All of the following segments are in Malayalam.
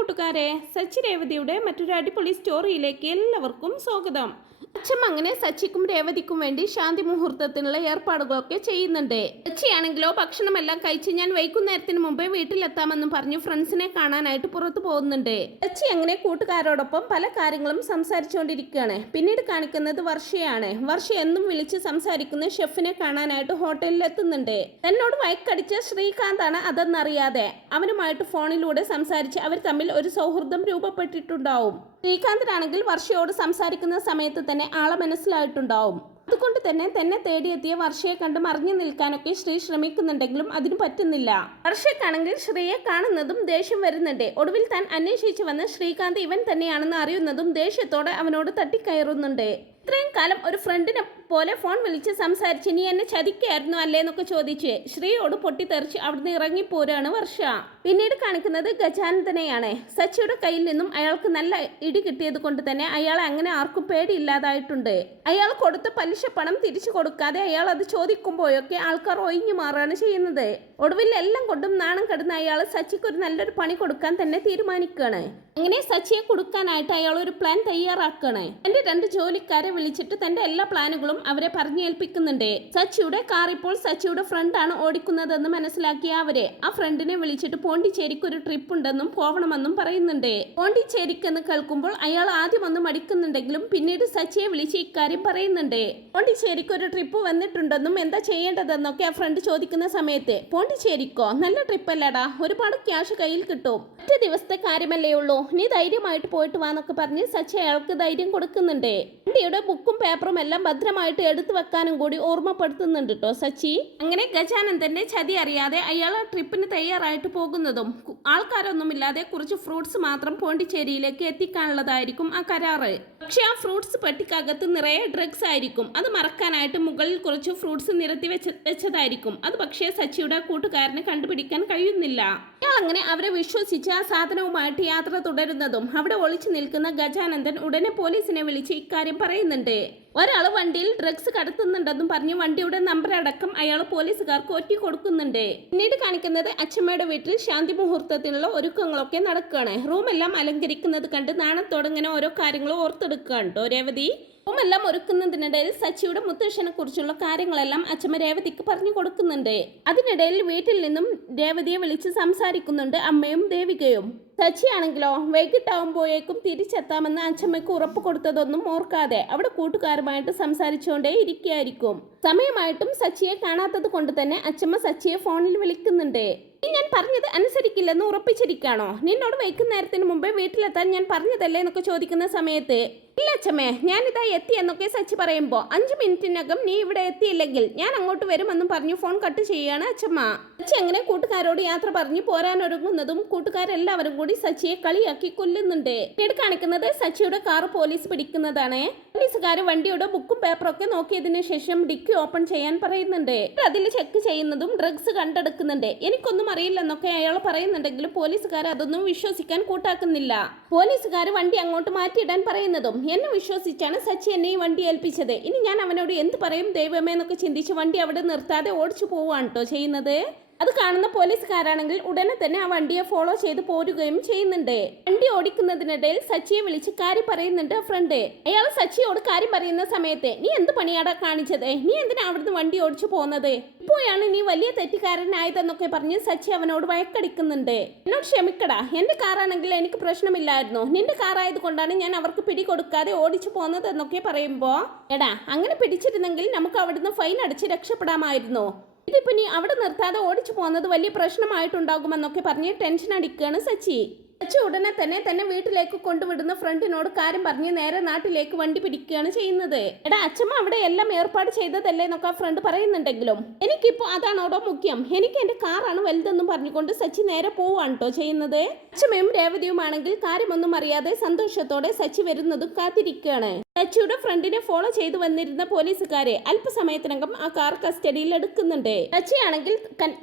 കൂട്ടുകാരെ, സച്ചി രേവതിയുടെ മറ്റൊരു അടിപൊളി സ്റ്റോറിയിലേക്ക് എല്ലാവർക്കും സ്വാഗതം. അച്ഛൻ അങ്ങനെ സച്ചിക്കും രേവതിക്കും വേണ്ടി ശാന്തി മുഹൂർത്തത്തിനുള്ള ഏർപ്പാടുകളൊക്കെ ചെയ്യുന്നുണ്ട്. സച്ചിയാണെങ്കിലോ ഭക്ഷണമെല്ലാം കഴിച്ച് ഞാൻ വൈകുന്നേരത്തിന് മുമ്പേ വീട്ടിലെത്താമെന്നും പറഞ്ഞു ഫ്രണ്ട്സിനെ കാണാനായിട്ട് പുറത്തു പോകുന്നുണ്ട്. സച്ചി അങ്ങനെ കൂട്ടുകാരോടൊപ്പം പല കാര്യങ്ങളും സംസാരിച്ചുകൊണ്ടിരിക്കുകയാണ്. പിന്നീട് കാണിക്കുന്നത് വർഷയാണ്. വർഷ എന്നും വിളിച്ച് സംസാരിക്കുന്ന ഷെഫിനെ കാണാനായിട്ട് ഹോട്ടലിൽ എത്തുന്നുണ്ട്. തന്നോട് വയക്കടിച്ച ശ്രീകാന്താണ് അതെന്നറിയാതെ അവനുമായിട്ട് ഫോണിലൂടെ സംസാരിച്ച് അവർ തമ്മിൽ ഒരു സൗഹൃദം രൂപപ്പെട്ടിട്ടുണ്ടാവും. ശ്രീകാന്തിനാണെങ്കിൽ വർഷയോട് സംസാരിക്കുന്ന സമയത്ത് തന്നെ ആളെ മനസ്സിലായിട്ടുണ്ടാവും. അതുകൊണ്ട് തന്നെ തേടിയെത്തിയ വർഷയെ കണ്ട് മറിഞ്ഞു നിൽക്കാനൊക്കെ ശ്രീ ശ്രമിക്കുന്നുണ്ടെങ്കിലും അതിന് പറ്റുന്നില്ല. വർഷയ്ക്കാണെങ്കിൽ ശ്രീയെ കാണുന്നതും ദേഷ്യം വരുന്നുണ്ട്. ഒടുവിൽ താൻ അന്വേഷിച്ചു വന്ന ശ്രീകാന്ത് ഇവൻ തന്നെയാണെന്ന് അറിയുന്നതും ദേഷ്യത്തോടെ അവനോട് തട്ടിക്കയറുന്നുണ്ട്. ഇത്രയും കാലം ഒരു ഫ്രണ്ടിനെ പോലെ ഫോൺ വിളിച്ച് സംസാരിച്ച് നീ എന്നെ ചതിക്കായിരുന്നു അല്ലേന്നൊക്കെ ചോദിച്ച് ശ്രീയോട് പൊട്ടിത്തെറിച്ച് അവിടുന്ന് ഇറങ്ങിപ്പോരാണ് വർഷ. പിന്നീട് കാണിക്കുന്നത് ഗജാനന്ദനെയാണ്. സച്ചിയുടെ കയ്യിൽ നിന്നും അയാൾക്ക് നല്ല ഇടി കിട്ടിയത് കൊണ്ട് തന്നെ അയാളെ അങ്ങനെ ആർക്കും പേടിയില്ലാതായിട്ടുണ്ട്. അയാൾ കൊടുത്ത പലിശ പണം തിരിച്ചു കൊടുക്കാതെ അയാൾ അത് ചോദിക്കുമ്പോഴൊക്കെ ആൾക്കാർ ഒഴിഞ്ഞു മാറുകയാണ് ചെയ്യുന്നത്. ഒടുവിൽ എല്ലാം കൊണ്ടും നാണം കെടുന്ന അയാൾ സച്ചിക്ക് ഒരു നല്ലൊരു പണി കൊടുക്കാൻ തന്നെ തീരുമാനിക്കുകയാണ്. അങ്ങനെ സച്ചിയെ കൊടുക്കാനായിട്ട് അയാൾ ഒരു പ്ലാൻ തയ്യാറാക്കുകയാണ്. തന്റെ 2 ജോലിക്കാരെ വിളിച്ചിട്ട് തന്റെ എല്ലാ പ്ലാനുകളും അവരെ പറഞ്ഞേൽപ്പിക്കുന്നുണ്ട്. സച്ചിയുടെ കാർ ഇപ്പോൾ സച്ചിയുടെ ഫ്രണ്ടാണ് ഓടിക്കുന്നതെന്ന് മനസ്സിലാക്കിയ അവരെ ആ ഫ്രണ്ടിനെ വിളിച്ചിട്ട് പോണ്ടിച്ചേരിക്ക് ഒരു ട്രിപ്പ് ഉണ്ടെന്നും പോവണമെന്നും പറയുന്നുണ്ട്. പോണ്ടിച്ചേരിക്കെന്ന് കേൾക്കുമ്പോൾ അയാൾ ആദ്യം ഒന്ന് മടിക്കുന്നുണ്ടെങ്കിലും പിന്നീട് സച്ചിയെ വിളിച്ച് ഇക്കാര്യം പറയുന്നുണ്ട്. പോണ്ടിച്ചേരിക്ക് ഒരു ട്രിപ്പ് വന്നിട്ടുണ്ടെന്നും എന്താ ചെയ്യേണ്ടതെന്നൊക്കെ ആ ഫ്രണ്ട് ചോദിക്കുന്ന സമയത്ത് പോണ്ടിച്ചേരിക്കോ നല്ല ട്രിപ്പ് അല്ലടാ, ഒരുപാട് ക്യാഷ് കയ്യിൽ കിട്ടും, 1 ദിവസത്തെ കാര്യമല്ലേ ഉള്ളൂ, നീ ധൈര്യമായിട്ട് പോയിട്ട് വാന്നൊക്കെ പറഞ്ഞ് സച്ചി അയാൾക്ക് ധൈര്യം കൊടുക്കുന്നുണ്ട്. വണ്ടിയുടെ ബുക്കും പേപ്പറും എല്ലാം ഭദ്രമായിട്ട് എടുത്തു വെക്കാനും കൂടി ഓർമ്മപ്പെടുത്തുന്നുണ്ട് കേട്ടോ സച്ചി. അങ്ങനെ ഗജാനന്ദന്റെ ചതി അറിയാതെ അയാൾ ട്രിപ്പിന് തയ്യാറായിട്ട് പോകുന്നതും ആൾക്കാരൊന്നുമില്ലാതെ കുറച്ച് ഫ്രൂട്ട്സ് മാത്രം പോണ്ടിച്ചേരിയിലേക്ക് എത്തിക്കാനുള്ളതായിരിക്കും ആ കരാറ്. പക്ഷെ ആ ഫ്രൂട്ട്സ് പെട്ടിക്കകത്ത് നിറയെ ഡ്രഗ്സ് ആയിരിക്കും. അത് മറക്കാനായിട്ട് മുകളിൽ കുറച്ച് ഫ്രൂട്ട്സ് നിരത്തി വെച്ചതായിരിക്കും. അത് പക്ഷേ സച്ചിയുടെ കൂട്ടുകാരനെ കണ്ടുപിടിക്കാൻ കഴിയുന്നില്ല. അയാൾ അങ്ങനെ അവരെ വിശ്വസിച്ച് ആ സാധനവുമായിട്ട് യാത്ര തുടരുന്നതും അവിടെ ഒളിച്ചു നിൽക്കുന്ന ഗജാനന്ദൻ ഉടനെ പോലീസിനെ വിളിച്ച് ഇക്കാര്യം പറയുന്നുണ്ട്. ഒരാൾ വണ്ടിയിൽ ഡ്രഗ്സ് കടത്തുന്നുണ്ടെന്നും പറഞ്ഞ് വണ്ടിയുടെ നമ്പർ അടക്കം അയാൾ പോലീസുകാർക്ക് ഒറ്റി കൊടുക്കുന്നുണ്ട്. പിന്നീട് കാണിക്കുന്നത് അച്ഛമ്മയുടെ വീട്ടിൽ ശാന്തി മുഹൂർത്തത്തിനുള്ള ഒരുക്കങ്ങളൊക്കെ നടക്കുകയാണ്. റൂമെല്ലാം അലങ്കരിക്കുന്നത് കണ്ട് നാണത്തോടെ ഇങ്ങനെ ഓരോ കാര്യങ്ങളും ഓർത്തെടുക്കുകയാണ് കേട്ടോ രേവതി. റൂമെല്ലാം ഒരുക്കുന്നതിനിടയിൽ സച്ചിയുടെ മുത്തശ്ശനെ കുറിച്ചുള്ള കാര്യങ്ങളെല്ലാം അച്ഛമ്മ രേവതിക്ക് പറഞ്ഞു കൊടുക്കുന്നുണ്ട്. അതിനിടയിൽ വീട്ടിൽ നിന്നും രേവതിയെ വിളിച്ച് സംസാരിക്കുന്നുണ്ട് അമ്മയും ദേവികയും. സച്ചിയാണെങ്കിലോ വൈകിട്ടാവുമ്പോഴേക്കും തിരിച്ചെത്താമെന്ന് അച്ഛമ്മയ്ക്ക് ഉറപ്പ് കൊടുത്തതൊന്നും ഓർക്കാതെ അവിടെ കൂട്ടുകാരുമായിട്ട് സംസാരിച്ചുകൊണ്ടേ ഇരിക്കുകയായിരിക്കും. സമയമായിട്ടും സച്ചിയെ കാണാത്തത് കൊണ്ട് തന്നെ അച്ഛമ്മ സച്ചിയെ ഫോണിൽ വിളിക്കുന്നുണ്ട്. നീ ഞാൻ പറഞ്ഞത് അനുസരിക്കില്ലെന്ന് ഉറപ്പിച്ചിരിക്കാണോ? നിന്നോട് വൈകുന്നേരത്തിന് മുമ്പേ വീട്ടിലെത്താൻ ഞാൻ പറഞ്ഞതല്ലേ എന്നൊക്കെ ചോദിക്കുന്ന സമയത്ത് ഇല്ല അച്ഛമ്മേ, ഞാനിതാ എത്തി എന്നൊക്കെ സച്ചി പറയുമ്പോൾ 5 മിനിറ്റിനകം നീ ഇവിടെ എത്തിയില്ലെങ്കിൽ ഞാൻ അങ്ങോട്ട് വരുമെന്നും പറഞ്ഞു ഫോൺ കട്ട് ചെയ്യുകയാണ് അച്ഛമ്മ. സച്ചി അങ്ങനെ കൂട്ടുകാരോട് യാത്ര പറഞ്ഞ് പോരാനൊരുങ്ങുന്നതും കൂട്ടുകാരെല്ലാവരും കൂടി സച്ചിയെ കളിയാക്കി കൊല്ലുന്നുണ്ട്. പിന്നീട് കാണിക്കുന്നത് സച്ചിയുടെ കാർ പോലീസ് പിടിക്കുന്നതാണ്. പോലീസുകാർ വണ്ടിയുടെ ബുക്കും പേപ്പറൊക്കെ നോക്കിയതിനു ശേഷം ഡിക്കി ഓപ്പൺ ചെയ്യാൻ പറയുന്നുണ്ട്. അതിൽ ചെക്ക് ചെയ്യുന്നതും ഡ്രഗ്സ് കണ്ടെടുക്കുന്നുണ്ട്. എനിക്കൊന്നും അറിയില്ലെന്നൊക്കെ അയാൾ പറയുന്നുണ്ടെങ്കിലും പോലീസുകാർ അതൊന്നും വിശ്വസിക്കാൻ കൂട്ടാക്കുന്നില്ല. പോലീസുകാർ വണ്ടി അങ്ങോട്ട് മാറ്റിയിടാൻ പറയുന്നതും എന്നെ വിശ്വസിച്ചാണ് സച്ചി എന്നെ ഈ വണ്ടി ഏൽപ്പിച്ചത്, ഇനി ഞാൻ അവനോട് എന്ത് പറയും ദൈവമേ എന്നൊക്കെ ചിന്തിച്ച് വണ്ടി അവിടെ നിർത്താതെ ഓടിച്ചു പോവുകയാണ് കേട്ടോ ചെയ്യുന്നത്. അത് കാണുന്ന പോലീസുകാരാണെങ്കിൽ ഉടനെ തന്നെ ആ വണ്ടിയെ ഫോളോ ചെയ്ത് പോരുകയും ചെയ്യുന്നുണ്ട്. വണ്ടി ഓടിക്കുന്നതിനിടയിൽ സച്ചിയെ വിളിച്ച് കാര്യം പറയുന്നുണ്ട് ഫ്രണ്ട്. അയാൾ സച്ചിയോട് കാര്യം പറയുന്ന സമയത്ത് നീ എന്ത് പണിയാടാ കാണിച്ചത്, നീ എന്തിനാ അവിടുന്ന് വണ്ടി ഓടിച്ചു പോകുന്നത്, ഇപ്പോഴാണ് നീ വലിയ തെറ്റുകാരനായതെന്നൊക്കെ പറഞ്ഞ് സച്ചി അവനോട് വഴക്കടിക്കുന്നുണ്ട്. എന്നോട് ക്ഷമിക്കടാ, എന്റെ കാറാണെങ്കിൽ എനിക്ക് പ്രശ്നമില്ലായിരുന്നു, നിന്റെ കാറായത് കൊണ്ടാണ് ഞാൻ അവർക്ക് പിടികൊടുക്കാതെ ഓടിച്ചു പോകുന്നത് എന്നൊക്കെ പറയുമ്പോ എടാ അങ്ങനെ പിടിച്ചിരുന്നെങ്കിൽ നമുക്ക് അവിടുന്ന് ഫൈൻ അടിച്ച് രക്ഷപ്പെടാമായിരുന്നു, ഇതിപ്പോ നീ അവിടെ നിർത്താതെ ഓടിച്ചു പോകുന്നത് വലിയ പ്രശ്നമായിട്ടുണ്ടാകുമെന്നൊക്കെ പറഞ്ഞ് ടെൻഷൻ അടിക്കുകയാണ് സച്ചി. സച്ചി ഉടനെ തന്നെ വീട്ടിലേക്ക് കൊണ്ടുവിടുന്ന ഫ്രണ്ടിനോട് കാര്യം പറഞ്ഞ് നേരെ നാട്ടിലേക്ക് വണ്ടി പിടിക്കുകയാണ് ചെയ്യുന്നത്. എടാ അച്ഛമ്മ അവിടെ എല്ലാം ഏർപ്പാട് ചെയ്തതല്ലേ എന്നൊക്കെ ഫ്രണ്ട് പറയുന്നുണ്ടെങ്കിലും എനിക്കിപ്പോ അതാണോടോ മുഖ്യം, എനിക്ക് എന്റെ കാറാണ് വലുതെന്നും പറഞ്ഞുകൊണ്ട് സച്ചി നേരെ പോവാണ് കേട്ടോ ചെയ്യുന്നത്. അച്ഛമ്മയും രേവതിയുമാണെങ്കിൽ കാര്യമൊന്നും അറിയാതെ സന്തോഷത്തോടെ സച്ചി വരുന്നതും കാത്തിരിക്കുകയാണ്. സച്ചിയുടെ ഫ്രണ്ടിനെ ഫോളോ ചെയ്തു വന്നിരുന്ന പോലീസുകാരെ അല്പസമയത്തിനകം ആ കാർ കസ്റ്റഡിയിൽ എടുക്കുന്നുണ്ട്. സച്ചിയാണെങ്കിൽ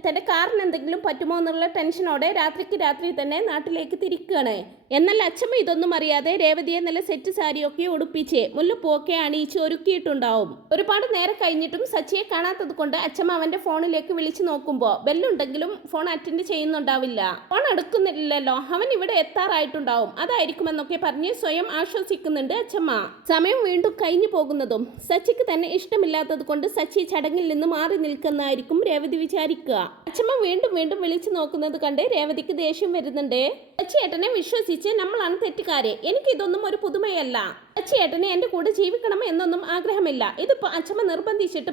തന്റെ കാറിന് എന്തെങ്കിലും പറ്റുമോ എന്നുള്ള ടെൻഷനോടെ രാത്രിക്ക് രാത്രി തന്നെ നാട്ടിലേക്ക് തിരിക്കുകയാണ്. എന്നാൽ അച്ഛമ്മ ഇതൊന്നും അറിയാതെ രേവതിയെ നല്ല സെറ്റ് സാരിയൊക്കെ ഉടുപ്പിച്ച് മുല്ലപ്പൂവൊക്കെ അണിയിച്ച് ഒരുക്കിയിട്ടുണ്ടാവും. ഒരുപാട് നേരം കഴിഞ്ഞിട്ടും സച്ചിയെ കാണാത്തത് കൊണ്ട് അച്ഛമ്മ അവന്റെ ഫോണിലേക്ക് വിളിച്ചു നോക്കുമ്പോൾ ബെല്ലുണ്ടെങ്കിലും ഫോൺ അറ്റൻഡ് ചെയ്യുന്നുണ്ടാവില്ല. ഫോൺ എടുക്കുന്നില്ലല്ലോ, അവൻ ഇവിടെ എത്താറായിട്ടുണ്ടാവും, അതായിരിക്കുമെന്നൊക്കെ പറഞ്ഞ് സ്വയം ആശ്വസിക്കുന്നുണ്ട് അച്ഛമ്മ. സമയം വീണ്ടും കഴിഞ്ഞു പോകുന്നതും സച്ചിക്ക് തന്നെ ഇഷ്ടമില്ലാത്തത് കൊണ്ട് സച്ചി ചടങ്ങിൽ നിന്ന് മാറി നിൽക്കുന്നതായിരിക്കും രേവതി വിചാരിക്കുക. അച്ഛമ്മ വീണ്ടും വീണ്ടും വിളിച്ചു നോക്കുന്നത് കണ്ട് രേവതിക്ക് ദേഷ്യം വരുന്നുണ്ട്. സച്ചിയേട്ടനെ വിശ്വസിച്ച് നമ്മളാണ് തെറ്റുകാരെ, എനിക്ക് ഇതൊന്നും ഒരു പുതുമയല്ല. സച്ചിയേട്ടനെ എന്റെ കൂടെ ജീവിക്കണം എന്നൊന്നും ആഗ്രഹമില്ല. ഇതിപ്പോ അച്ഛമ്മ നിർബന്ധിച്ചിട്ട്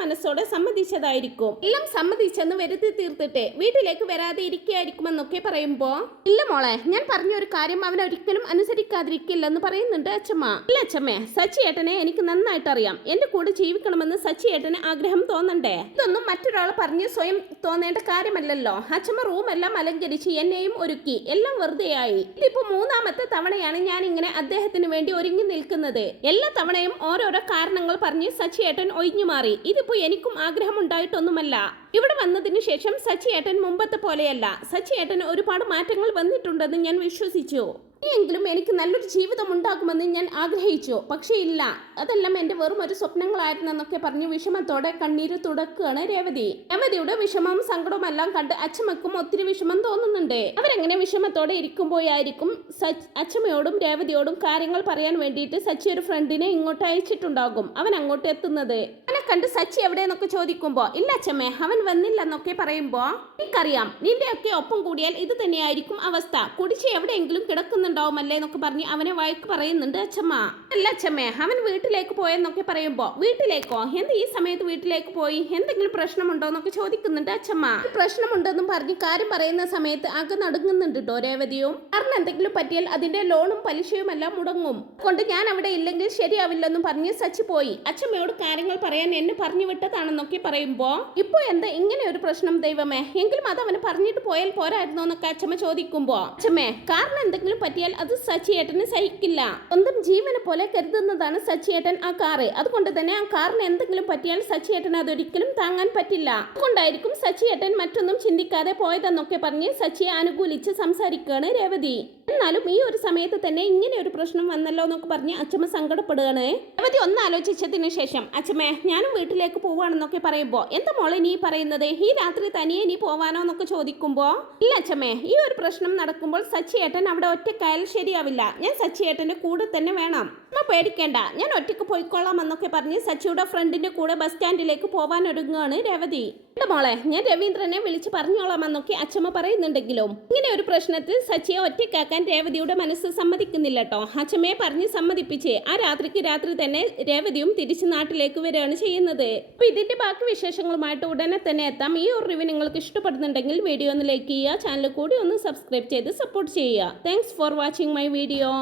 മനസ്സോടെ സമ്മതിച്ചതായിരിക്കും. എല്ലാം സമ്മതിച്ചെന്ന് വരുത്തി തീർത്തിട്ട് വീട്ടിലേക്ക് വരാതെ ഇരിക്കുകയായിരിക്കുമെന്നൊക്കെ പറയുമ്പോ, ഇല്ല മോളെ, ഞാൻ പറഞ്ഞ ഒരു കാര്യം അവൻ ഒരിക്കലും അനുസരിക്കാതിരിക്കില്ലെന്ന് പറയുന്നുണ്ട് അച്ഛമ്മ. ഇല്ല അച്ഛമ്മേ, സച്ചിയേട്ടനെ എനിക്ക് നന്നായിട്ട് അറിയാം. എന്റെ കൂടെ ജീവിക്കണമെന്ന് സച്ചിയേട്ടന് ആഗ്രഹം തോന്നണ്ടേ? ഇതൊന്നും മറ്റൊരാൾ പറഞ്ഞ് സ്വയം തോന്നേണ്ട കാര്യമല്ലല്ലോ. അച്ഛമ്മ റൂമെല്ലാം അലങ്കരിച്ച് എന്നെയും ഒരുക്കി, എല്ലാം വെറുതെയായി. ഇതിപ്പോ 3ാമത്തെ തവണയാണ് ഞാൻ ഇങ്ങനെ അദ്ദേഹത്തിന് വേണ്ടി ഒരുങ്ങി നിൽക്കുന്നത്. എല്ലാ തവണയും ഓരോരോ കാരണങ്ങൾ പറഞ്ഞ് സച്ചിയേട്ടൻ ഒഴിഞ്ഞു മാറി. ഇതിപ്പോ എനിക്കും ആഗ്രഹം ഉണ്ടായിട്ടൊന്നുമല്ല. ഇവിടെ വന്നതിന് ശേഷം സച്ചിയേട്ടൻ മുമ്പത്തെ പോലെയല്ല. സച്ചിയേട്ടന് ഒരുപാട് മാറ്റങ്ങൾ വന്നിട്ടുണ്ടെന്ന് ഞാൻ വിശ്വസിച്ചു. എങ്കിലും എനിക്ക് നല്ലൊരു ജീവിതം ഉണ്ടാകുമെന്ന് ഞാൻ ആഗ്രഹിച്ചു. പക്ഷേ ഇല്ല, അതെല്ലാം എന്റെ വെറും ഒരു സ്വപ്നങ്ങളായിരുന്നെന്നൊക്കെ പറഞ്ഞ് വിഷമത്തോടെ കണ്ണീര് തുടക്കുകയാണ് രേവതി. രേവതിയുടെ വിഷമവും സങ്കടവും എല്ലാം കണ്ട് അച്ഛമ്മക്കും ഒത്തിരി വിഷമം തോന്നുന്നുണ്ട്. അവരെങ്ങനെ വിഷമത്തോടെ ഇരിക്കുമ്പോഴായിരിക്കും അച്ഛമ്മയോടും രേവതിയോടും കാര്യങ്ങൾ പറയാൻ വേണ്ടിയിട്ട് സച്ചി ഒരു ഫ്രണ്ടിനെ ഇങ്ങോട്ട് അയച്ചിട്ടുണ്ടാകും. അവൻ അങ്ങോട്ട് എത്തുന്നത് അവനെ കണ്ട് സച്ചി എവിടെയെന്നൊക്കെ ചോദിക്കുമ്പോ, ഇല്ല അച്ഛമ്മേ, അവൻ വന്നില്ലെന്നൊക്കെ പറയുമ്പോ, എനിക്കറിയാം നിന്റെയൊക്കെ ഒപ്പം കൂടിയാൽ ഇത് തന്നെയായിരിക്കും അവസ്ഥ. കുടിച്ച് എവിടെയെങ്കിലും കിടക്കുന്നുണ്ടാവുമല്ലേ എന്നൊക്കെ പറഞ്ഞ് അവനെ വഴക്ക് പറയുന്നുണ്ട് അച്ഛമ്മ. അല്ല അച്ഛമ്മേ, അവൻ വീട്ടിലേക്ക് പോയെന്നൊക്കെ പറയുമ്പോ, വീട്ടിലേക്കോ? എന്ത് ഈ സമയത്ത് വീട്ടിലേക്ക് പോയി? എന്തെങ്കിലും പ്രശ്നമുണ്ടോ എന്നൊക്കെ ചോദിക്കുന്നുണ്ട് അച്ഛമ്മ. പ്രശ്നമുണ്ടെന്നും പറഞ്ഞ് കാര്യം പറയുന്ന സമയത്ത് ആകെ നടുങ്ങുന്നുണ്ട് കേട്ടോ രേവതിയും. കാരണം എന്തെങ്കിലും പറ്റിയാൽ അതിന്റെ ലോണും പലിശയും എല്ലാം മുടങ്ങും. കൊണ്ട് ഞാൻ അവിടെ ഇല്ലെങ്കിൽ ശരിയാവില്ലെന്നും പറഞ്ഞ് സച്ചി പോയി. അച്ഛമ്മയോട് കാര്യങ്ങൾ പറയാൻ എന്നെ പറഞ്ഞു വിട്ടതാണെന്നൊക്കെ പറയുമ്പോ, ഇപ്പൊ എന്താ ഇങ്ങനെ ഒരു പ്രശ്നം ദൈവമേ? എങ്കിലും അത് അവന് പറഞ്ഞിട്ട് പോയാൽ പോരായിരുന്നോ എന്നൊക്കെ അച്ഛമ്മ ചോദിക്കുമ്പോ, അച്ഛമ്മേ, കാരണം എന്തെങ്കിലും പറ്റിയാൽ അത് സച്ചിയേട്ടന് സഹിക്കില്ല. സ്വന്തം ജീവനെ പോലെ കരുതുന്നതാണ് സച്ചിയേട്ടൻ ആ കാറ്. അതുകൊണ്ട് തന്നെ ആ കാറിന് എന്തെങ്കിലും പറ്റിയാൽ സച്ചിയേട്ടൻ അതൊരിക്കലും താങ്ങാൻ പറ്റില്ല. അതുകൊണ്ടായിരിക്കും സച്ചിയേട്ടൻ മറ്റൊന്നും ചിന്തിക്കാതെ പോയതെന്നൊക്കെ പറഞ്ഞ് സച്ചിയെ അനുകൂലിച്ച് സംസാരിക്കുകയാണ് രേവതി. എന്നാലും ഈ ഒരു സമയത്ത് തന്നെ ഇങ്ങനെ ഒരു പ്രശ്നം വന്നല്ലോ എന്നൊക്കെ പറഞ്ഞ് അച്ഛമ്മ സങ്കടപ്പെടുകയാണ്. രേവതി ഒന്ന് ആലോചിച്ചതിന് ശേഷം, അച്ഛമ്മേ, ഞാനും വീട്ടിലേക്ക് പോവാണെന്നൊക്കെ പറയുമ്പോ, എന്താ മോളെ നീ പറയുന്നത്? ഈ രാത്രി തനിയെ നീ പോവാനോ എന്നൊക്കെ ചോദിക്കുമ്പോ, ഇല്ല അച്ഛമ്മേ, ഈ ഒരു പ്രശ്നം നടക്കുമ്പോൾ സച്ചിയേട്ടൻ അവിടെ ഒറ്റക്കായാൽ ശരിയാവില്ല. ഞാൻ സച്ചിയേട്ടന്റെ കൂടെ തന്നെ വേണം. പേടിക്കേണ്ട, ഞാൻ ഒറ്റയ്ക്ക് പോയിക്കൊള്ളാം എന്നൊക്കെ പറഞ്ഞ് സച്ചിയുടെ ഫ്രണ്ടിന്റെ കൂടെ ബസ് സ്റ്റാൻഡിലേക്ക് പോവാൻ ഒരുങ്ങുകയാണ് രേവതി. മോളെ, ഞാൻ രവീന്ദ്രനെ വിളിച്ച് പറഞ്ഞോളാമെന്നൊക്കെ അച്ഛമ്മ പറയുന്നുണ്ടെങ്കിലും ഇങ്ങനെ ഒരു പ്രശ്നത്തിൽ സച്ചിയെ ഒറ്റയ്ക്കാക്കാൻ രേവതിയുടെ മനസ്സ് സമ്മതിക്കുന്നില്ല കേട്ടോ. അച്ഛമ്മയെ പറഞ്ഞ് സമ്മതിപ്പിച്ച് ആ രാത്രിക്ക് രാത്രി തന്നെ രേവതിയും തിരിച്ച് നാട്ടിലേക്ക് വരികയാണ് ചെയ്യുന്നത്. അപ്പൊ ഇതിന്റെ ബാക്കി വിശേഷങ്ങളുമായിട്ട് ഉടനെ തന്നെ എത്താം. ഈ ഒരു റിവ്യൂ നിങ്ങൾക്ക് ഇഷ്ടപ്പെടുന്നുണ്ടെങ്കിൽ വീഡിയോ ഒന്ന് ലൈക്ക് ചെയ്യുക, ചാനൽ കൂടി ഒന്ന് സബ്സ്ക്രൈബ് ചെയ്ത് സപ്പോർട്ട് ചെയ്യുക. Thanks for watching my video.